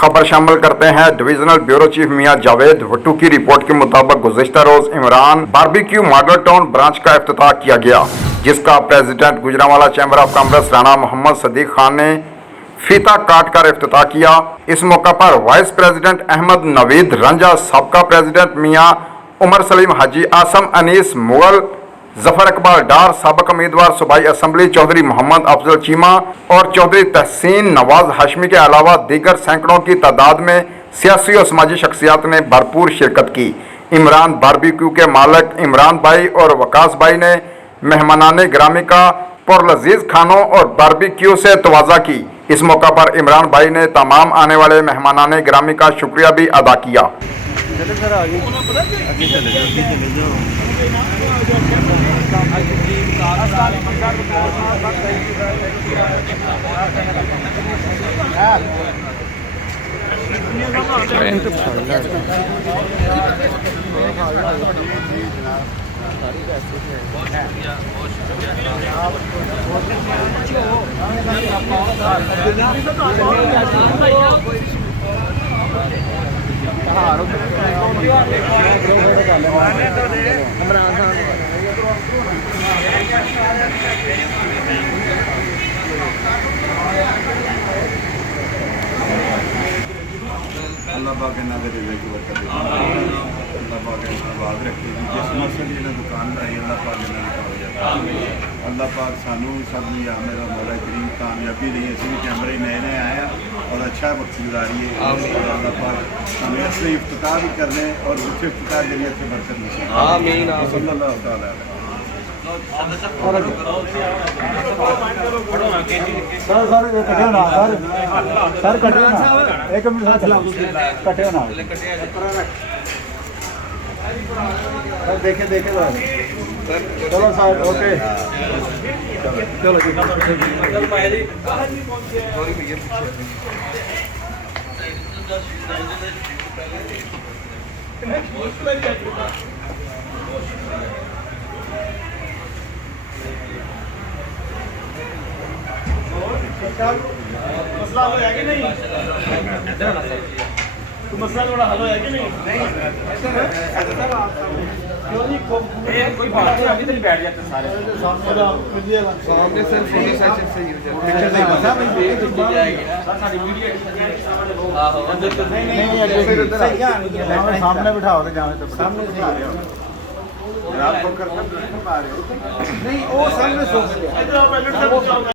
खबर शामिल करते हैं divisional bureau chief Mian Javed Bhattu की रिपोर्ट के मुताबिक गुज़िश्ता रोज Imran barbecue model town branch का इफ्तिताह किया गया, जिसका president Gujranwala chamber of commerce Rana Mohammad Sadiq Khan ने फीता काट कर इफ्तिताह किया। इस मौका पर वाइस प्रेसिडेंट अहमद नवीद रंजा, सबका प्रेसिडेंट मियां उमर सलीम, हाजी आसम अनीस मुगल, जफर इकबाल डार, साबिक उम्मीदवार सूबाई असम्बली चौधरी मोहम्मद अफजल चीमा और चौधरी तहसीन नवाज हाशमी के अलावा दीगर सैकड़ों की तादाद में सियासी और समाजी शख्सियात ने भरपूर शिरकत की। इमरान बारबेक्यू के मालिक इमरान भाई और वकास भाई ने मेहमानाने ग्रामी का पुरलजीज खानों और बारबेक्यू से तवाज़ा की। इस मौका पर इमरान भाई ने तमाम आने वाले मेहमानाने ग्रामी का शुक्रिया भी अदा किया। अल्लाह पाक इन्हों के दिल की बरकत दे, अल्लाह पाक इन्होंने आबाद रखे। जिस मकसद इन्हें दुकान लाई अल्लाह पाक इन्होंने कामयाब, अल्लाह पाक सानू सब मेरा मौला करीम कामयाबी नहीं। असं भी कैमरे नए नए आए हैं और अच्छा वक्त गुजारी है। अल्लाह पाक हमें असली इफ्तिताह भी करने और दूसरे इफ्तिताह के लिए अच्छे बरकत नसीब सल्लल्लाहु तआला अलैहि सर कटे ना एक मिनट कटे ना देखे देखे चलो सर ओके चलो मसला हल होया कि नहीं? मसला थोड़ा हल होया कि नहीं? कोई बात नहीं, अभी तो बैठ जाते सारे सामने सर फोटो सेशन से पिक्चर नहीं बसा नहीं सारी वीडियो सामने बिठाओ तो जाने तो सामने से आप को करना नहीं वो सामने सोच लिया।